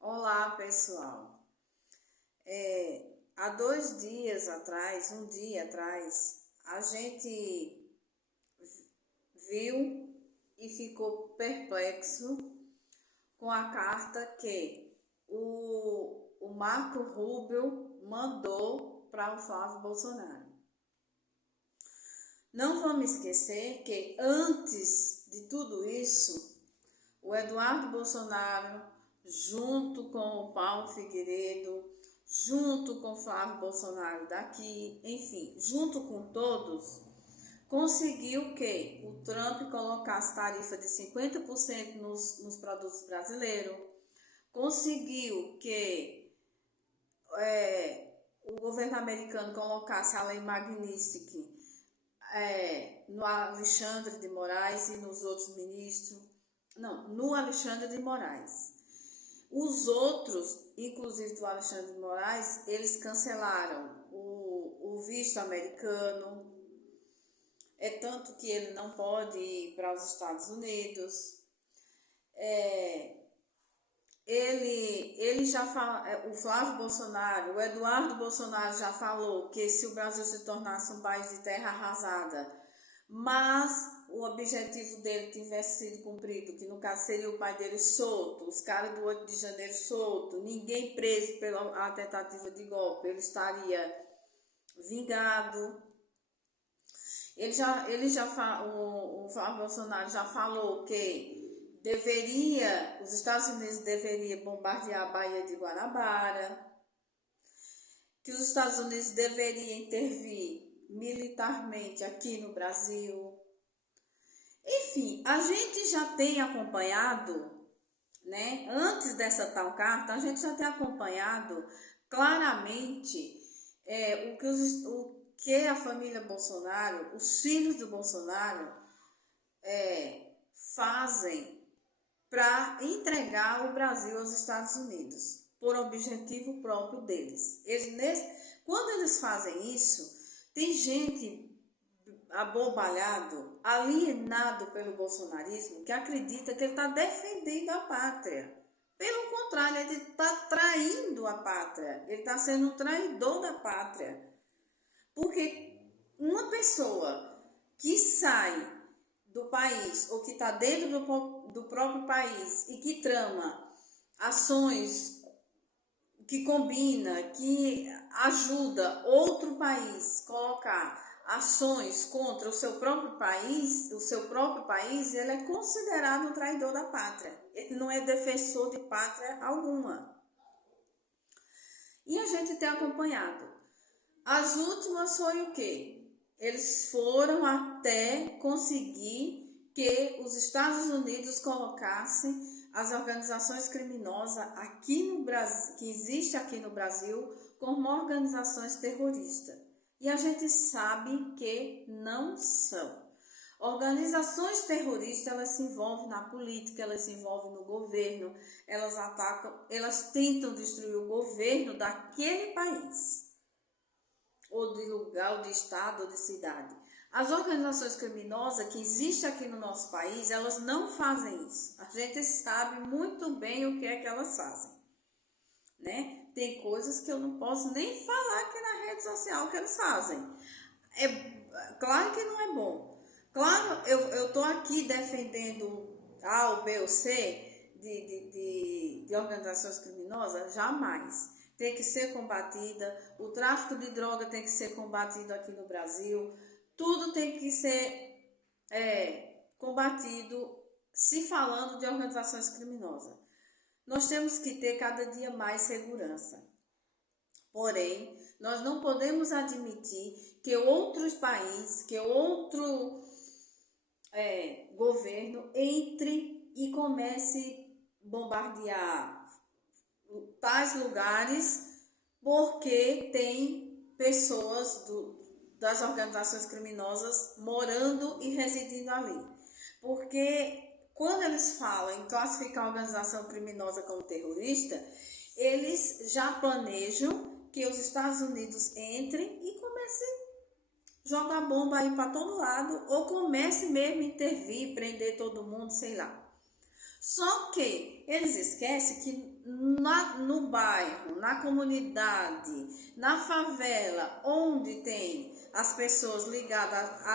Olá, pessoal. Há 2 dias atrás, um dia atrás, a gente viu e ficou perplexo com a carta que o Marco Rubio mandou para o Flávio Bolsonaro. Não vamos esquecer que antes de tudo isso, o Eduardo Bolsonaro, junto com o Paulo Figueiredo, junto com o Flávio Bolsonaro daqui, enfim, junto com todos, conseguiu que o Trump colocasse tarifa de 50% nos produtos brasileiros, conseguiu que o governo americano colocasse a lei Magnitsky no Alexandre de Moraes e nos outros ministros. Não, no Alexandre de Moraes. Os outros, inclusive do Alexandre de Moraes, eles cancelaram o visto americano. É tanto que ele não pode ir para os Estados Unidos. Ele já fala, o Flávio Bolsonaro, o Eduardo Bolsonaro já falou que se o Brasil se tornasse um país de terra arrasada, mas o objetivo dele tivesse sido cumprido, que no caso seria o pai dele solto, os caras do 8 de janeiro solto, ninguém preso pela tentativa de golpe, ele estaria vingado. O Flávio Bolsonaro já falou que os Estados Unidos deveriam bombardear a Baía de Guanabara, que os Estados Unidos deveriam intervir militarmente aqui no Brasil. Enfim, a gente já tem acompanhado, né? Antes dessa tal carta, a gente já tem acompanhado claramente o que a família Bolsonaro, os filhos do Bolsonaro, fazem para entregar o Brasil aos Estados Unidos, por objetivo próprio deles. Quando eles fazem isso, tem gente abobalhado, alienado pelo bolsonarismo, que acredita que ele está defendendo a pátria. Pelo contrário, ele está traindo a pátria, ele está sendo um traidor da pátria. Porque uma pessoa que sai do país ou que está dentro do próprio país e que trama ações, que combina, que ajuda outro país a colocar ações contra o seu próprio país, ele é considerado um traidor da pátria. Ele não é defensor de pátria alguma. E a gente tem acompanhado. As últimas foi o quê? Eles foram até conseguir que os Estados Unidos colocassem as organizações criminosas aqui no Brasil, que existem aqui no Brasil, como organizações terroristas. E a gente sabe que não são. Organizações terroristas, elas se envolvem na política, elas se envolvem no governo, elas atacam, elas tentam destruir o governo daquele país, ou de lugar, ou de estado, ou de cidade. As organizações criminosas que existem aqui no nosso país, elas não fazem isso. A gente sabe muito bem o que é que elas fazem, né? Tem coisas que eu não posso nem falar aqui na rede social que eles fazem. Claro que não é bom. Claro, eu tô aqui defendendo A ou B ou C de organizações criminosas? Jamais. Tem que ser combatida, o tráfico de droga tem que ser combatido aqui no Brasil, tudo tem que ser combatido se falando de organizações criminosas. Nós temos que ter cada dia mais segurança. Porém, nós não podemos admitir que outros países, que outro governo entre e comece a bombardear tais lugares porque tem pessoas das organizações criminosas morando e residindo ali. Porque quando eles falam em classificar a organização criminosa como terrorista, eles já planejam que os Estados Unidos entrem e comecem a jogar bomba aí para todo lado, ou comecem mesmo a intervir, prender todo mundo, sei lá. Só que eles esquecem que no bairro, na comunidade, na favela, onde tem as pessoas ligadas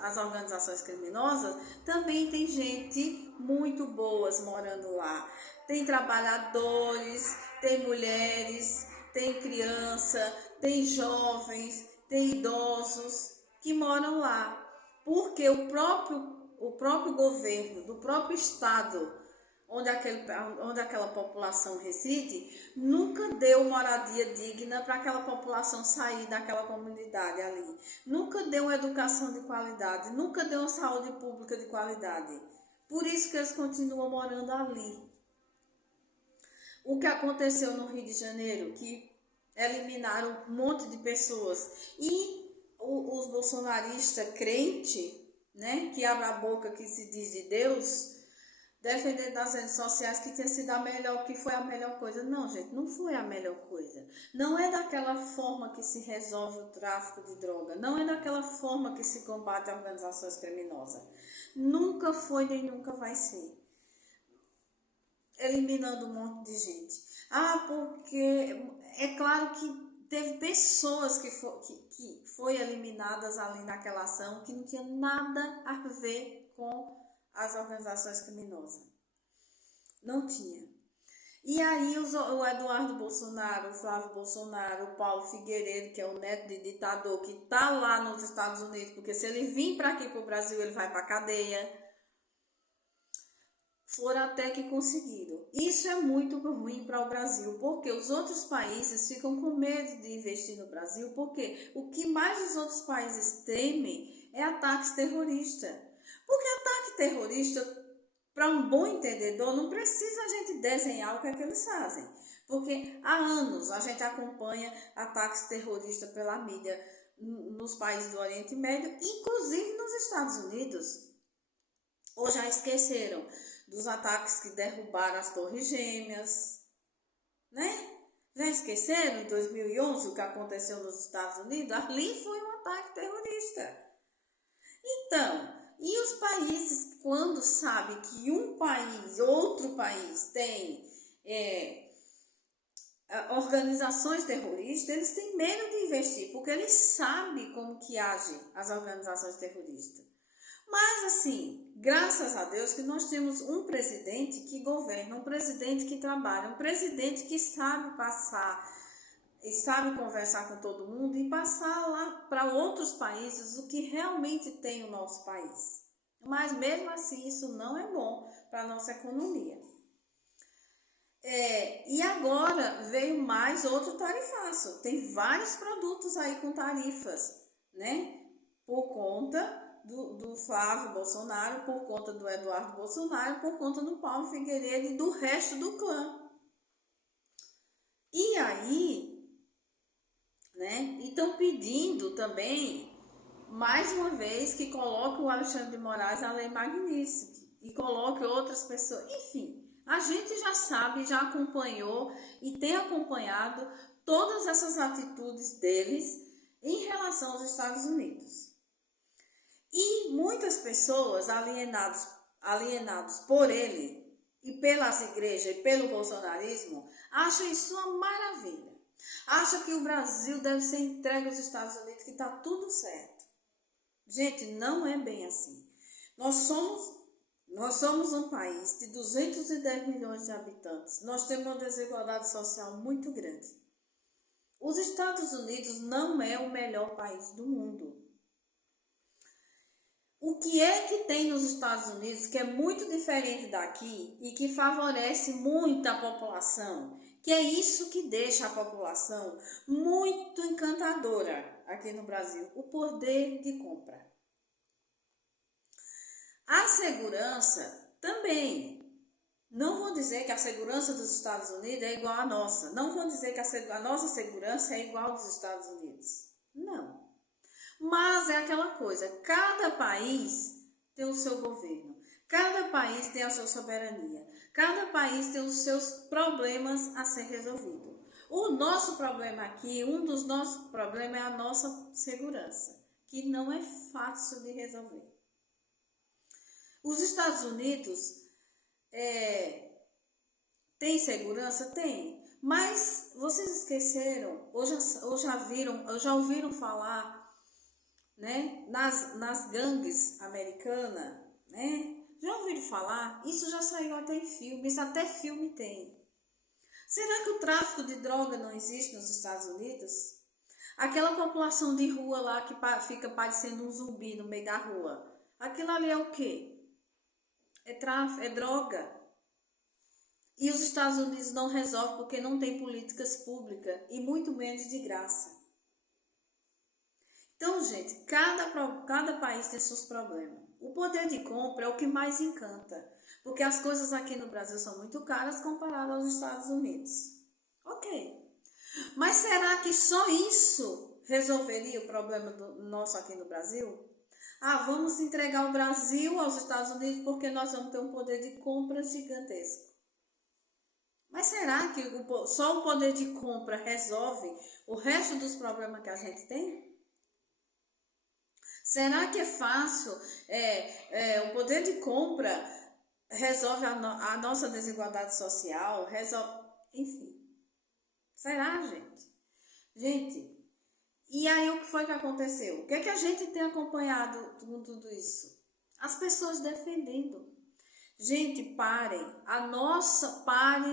às organizações criminosas, também tem gente muito boas morando lá. Tem trabalhadores, tem mulheres, tem criança, tem jovens, tem idosos que moram lá. Porque o próprio governo, do próprio estado onde aquela população reside, nunca deu moradia digna para aquela população sair daquela comunidade ali. Nunca deu uma educação de qualidade, nunca deu uma saúde pública de qualidade. Por isso que eles continuam morando ali. O que aconteceu no Rio de Janeiro, que eliminaram um monte de pessoas. E os bolsonaristas crentes, né, que abrem a boca, que se diz de Deus, defendendo nas redes sociais que tinha sido a melhor, que foi a melhor coisa. Não, gente, não foi a melhor coisa. Não é daquela forma que se resolve o tráfico de droga. Não é daquela forma que se combate organizações criminosas. Nunca foi nem nunca vai ser. Eliminando um monte de gente. Porque é claro que teve pessoas que foi eliminadas ali naquela ação que não tinha nada a ver com as organizações criminosas. Não tinha. E aí o Eduardo Bolsonaro, o Flávio Bolsonaro, o Paulo Figueiredo, que é o neto de ditador, que está lá nos Estados Unidos, porque se ele vir para aqui para o Brasil, ele vai para a cadeia. Foram até que conseguiram. Isso é muito ruim para o Brasil, porque os outros países ficam com medo de investir no Brasil, porque o que mais os outros países temem é ataques terroristas. Porque ataque terrorista, para um bom entendedor, não precisa a gente desenhar o que é que eles fazem. Porque há anos a gente acompanha ataques terroristas pela mídia nos países do Oriente Médio, inclusive nos Estados Unidos. Ou já esqueceram dos ataques que derrubaram as Torres Gêmeas, né? Já esqueceram em 2011 o que aconteceu nos Estados Unidos? Ali foi um ataque terrorista. Então, e os países, quando sabem que um país, outro país tem organizações terroristas, eles têm medo de investir, porque eles sabem como que agem as organizações terroristas. Mas assim, graças a Deus que nós temos um presidente que governa, um presidente que trabalha, um presidente que sabe passar e sabe conversar com todo mundo e passar lá para outros países o que realmente tem o nosso país. Mas mesmo assim isso não é bom para a nossa economia. E agora veio mais outro tarifaço. Tem vários produtos aí com tarifas, né? Por conta do Flávio Bolsonaro, por conta do Eduardo Bolsonaro, por conta do Paulo Figueiredo e do resto do clã. E aí, né, estão pedindo também, mais uma vez, que coloque o Alexandre de Moraes na Lei Magnitsky e coloque outras pessoas. Enfim, a gente já sabe, já acompanhou e tem acompanhado todas essas atitudes deles em relação aos Estados Unidos. E muitas pessoas alienados por ele e pelas igrejas e pelo bolsonarismo acham isso uma maravilha. Acham que o Brasil deve ser entregue aos Estados Unidos, que está tudo certo. Gente, não é bem assim. Nós somos um país de 210 milhões de habitantes. Nós temos uma desigualdade social muito grande. Os Estados Unidos não é o melhor país do mundo. O que é que tem nos Estados Unidos que é muito diferente daqui e que favorece muito a população? Que é isso que deixa a população muito encantadora aqui no Brasil, o poder de compra. A segurança também. Não vou dizer que a segurança dos Estados Unidos é igual à nossa. Não vou dizer que a nossa segurança é igual aos Estados Unidos. Não. Mas é aquela coisa, cada país tem o seu governo, cada país tem a sua soberania, cada país tem os seus problemas a ser resolvidos. O nosso problema aqui, um dos nossos problemas é a nossa segurança, que não é fácil de resolver. Os Estados Unidos Tem segurança? Tem. Mas vocês esqueceram, ou já viram, ou já ouviram falar, né, nas gangues americanas, né? Já ouviram falar? Isso já saiu até em filme, isso até filme tem. Será que o tráfico de droga não existe nos Estados Unidos? Aquela população de rua lá que fica parecendo um zumbi no meio da rua. Aquilo ali é o quê? É tráfico, é droga. E os Estados Unidos não resolvem porque não tem políticas públicas e muito menos de graça. Então, gente, cada país tem seus problemas. O poder de compra é o que mais encanta, porque as coisas aqui no Brasil são muito caras comparadas aos Estados Unidos. Ok. Mas será que só isso resolveria o problema nosso aqui no Brasil? Ah, vamos entregar o Brasil aos Estados Unidos porque nós vamos ter um poder de compra gigantesco. Mas será que só o poder de compra resolve o resto dos problemas que a gente tem? Será que é fácil? O poder de compra resolve a nossa desigualdade social? Resolve, enfim. Será, gente? Gente, e aí o que foi que aconteceu? O que é que a gente tem acompanhado com tudo isso? As pessoas defendendo. Gente, parem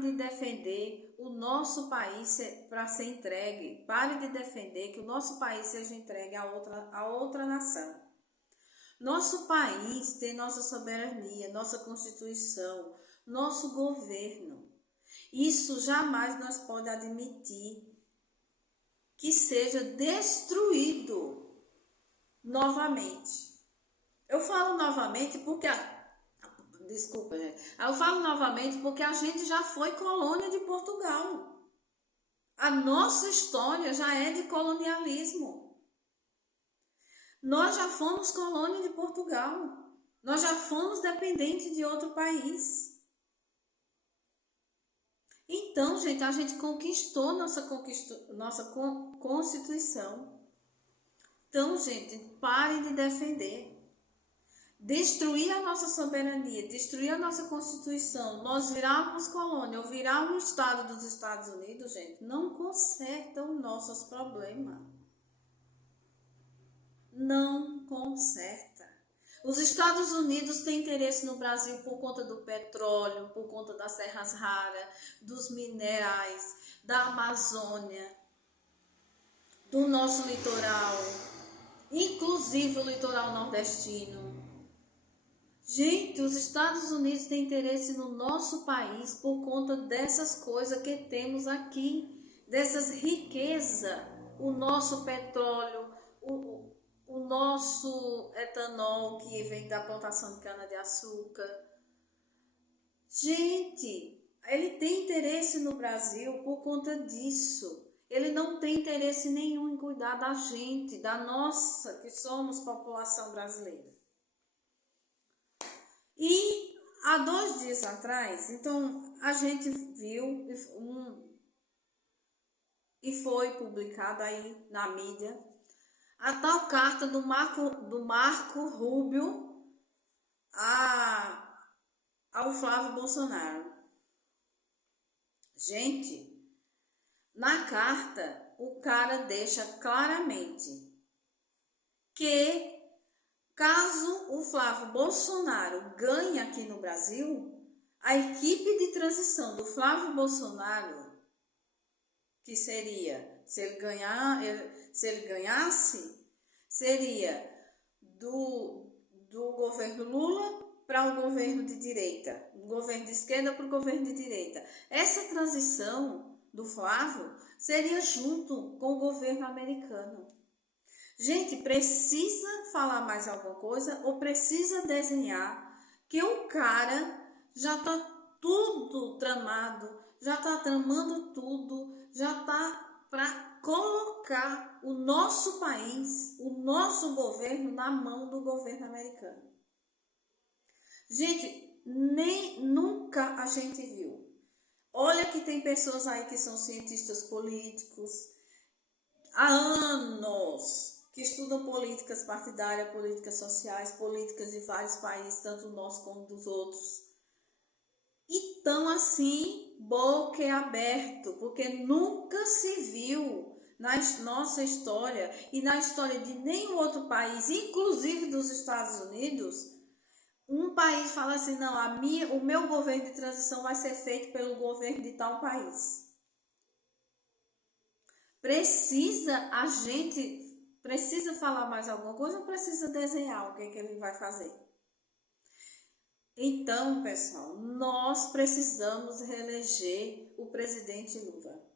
de defender o nosso país para ser entregue. Parem de defender que o nosso país seja entregue a outra nação. Nosso país tem nossa soberania, nossa Constituição, nosso governo. Isso jamais nós podemos admitir que seja destruído novamente. Eu falo novamente porque desculpa, gente. Eu falo novamente porque a gente já foi colônia de Portugal. A nossa história já é de colonialismo. Nós já fomos colônia de Portugal. Nós já fomos dependentes de outro país. Então, gente, a gente conquistou nossa Constituição. Então, gente, parem de defender. Destruir a nossa soberania, destruir a nossa Constituição, nós virarmos colônia ou virar um estado dos Estados Unidos, gente, não consertam nossos problemas. Não conserta. Os Estados Unidos têm interesse no Brasil por conta do petróleo, por conta das terras raras, dos minerais, da Amazônia, do nosso litoral, inclusive o litoral nordestino. Gente, os Estados Unidos têm interesse no nosso país por conta dessas coisas que temos aqui, dessas riquezas, o nosso petróleo, o nosso etanol que vem da plantação de cana-de-açúcar. Gente, ele tem interesse no Brasil por conta disso. Ele não tem interesse nenhum em cuidar da gente, da nossa, que somos população brasileira. E há 2 dias atrás, então, a gente viu e foi publicado aí na mídia a tal carta do Marco Rubio ao Flávio Bolsonaro. Gente, na carta o cara deixa claramente que caso o Flávio Bolsonaro ganhe aqui no Brasil, a equipe de transição do Flávio Bolsonaro, que seria, se ele ganhasse, seria do governo Lula para um governo de direita, do governo de esquerda para o governo de direita. Essa transição do Flávio seria junto com o governo americano. Gente, precisa falar mais alguma coisa ou precisa desenhar que o cara já tá tudo tramado, já tá tramando tudo, já tá para colocar o nosso país, o nosso governo na mão do governo americano. Gente, nunca a gente viu. Olha que tem pessoas aí que são cientistas políticos há anos, que estudam políticas partidárias, políticas sociais, políticas de vários países, tanto o nosso como dos outros. e tão assim, boquiaberto, porque nunca se viu na nossa história e na história de nenhum outro país, inclusive dos Estados Unidos, um país fala assim, não, o meu governo de transição vai ser feito pelo governo de tal país. A gente precisa falar mais alguma coisa ou precisa desenhar o que ele vai fazer? Então, pessoal, nós precisamos reeleger o presidente Lula.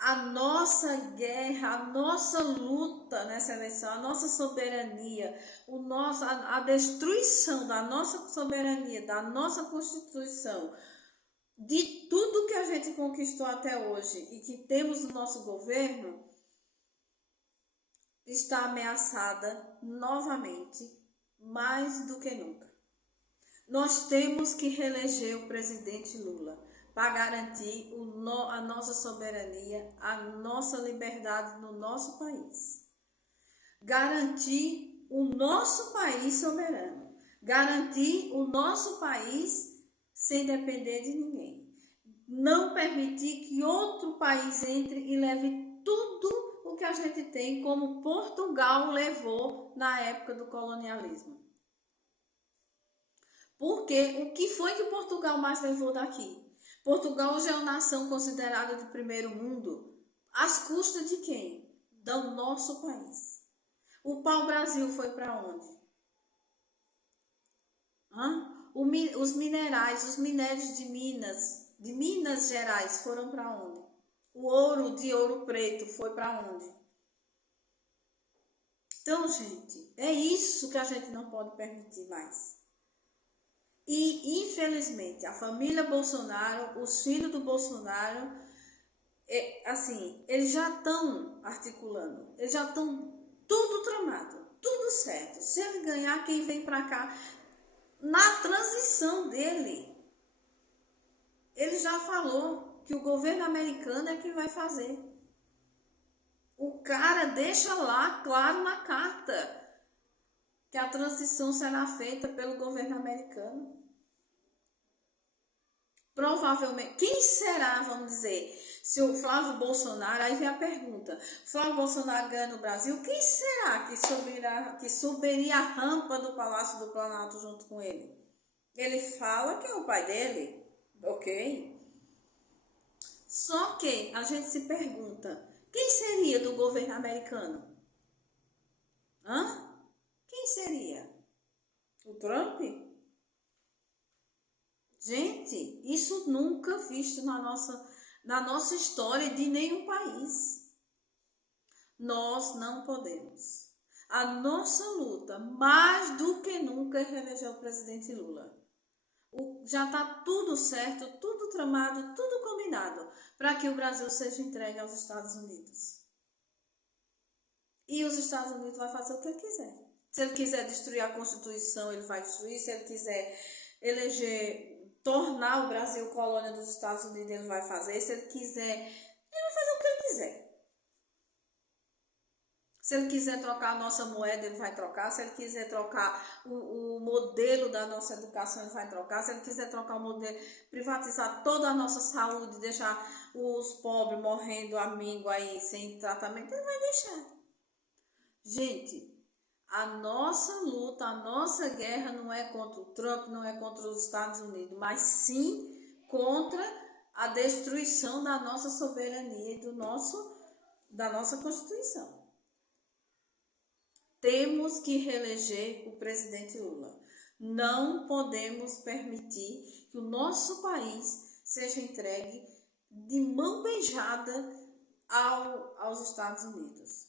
A nossa guerra, a nossa luta nessa eleição, a nossa soberania, a destruição da nossa soberania, da nossa Constituição, de tudo que a gente conquistou até hoje e que temos no nosso governo, está ameaçada novamente, mais do que nunca. Nós temos que reeleger o presidente Lula para garantir a nossa soberania, a nossa liberdade no nosso país. Garantir o nosso país soberano. Garantir o nosso país sem depender de ninguém. Não permitir que outro país entre e leve tudo o que a gente tem, como Portugal levou na época do colonialismo. Porque o que foi que Portugal mais levou daqui? Portugal hoje é uma nação considerada de primeiro mundo, às custas de quem? Do nosso país. O pau-brasil foi para onde? Os minerais, os minérios de Minas Gerais foram para onde? O ouro de Ouro Preto foi para onde? Então, gente, é isso que a gente não pode permitir mais. E, infelizmente, a família Bolsonaro, os filhos do Bolsonaro, eles já estão articulando, eles já estão tudo tramado, tudo certo. Se ele ganhar, quem vem para cá, na transição dele, ele já falou que o governo americano é que vai fazer. O cara deixa lá, claro, na carta, que a transição será feita pelo governo americano. Provavelmente, quem será, vamos dizer, se o Flávio Bolsonaro, aí vem a pergunta, Flávio Bolsonaro ganha no Brasil, quem será que subiria a rampa do Palácio do Planalto junto com ele? Ele fala que é o pai dele, ok? Só que a gente se pergunta, quem seria do governo americano? Quem seria? O Trump? Gente, isso nunca visto na nossa história de nenhum país. Nós não podemos. A nossa luta, mais do que nunca, é reeleger o presidente Lula. Já está tudo certo, tudo tramado, tudo combinado para que o Brasil seja entregue aos Estados Unidos. E os Estados Unidos vai fazer o que ele quiser. Se ele quiser destruir a Constituição, ele vai destruir. Se ele quiser tornar o Brasil colônia dos Estados Unidos, ele vai fazer. Se ele quiser, ele vai fazer o que ele quiser. Se ele quiser trocar a nossa moeda, ele vai trocar. Se ele quiser trocar o modelo da nossa educação, ele vai trocar. Se ele quiser trocar o modelo, privatizar toda a nossa saúde, deixar os pobres morrendo amigo aí sem tratamento, ele vai deixar. Gente, a nossa luta, a nossa guerra não é contra o Trump, não é contra os Estados Unidos, mas sim contra a destruição da nossa soberania e da nossa Constituição. Temos que reeleger o presidente Lula. Não podemos permitir que o nosso país seja entregue de mão beijada aos Estados Unidos.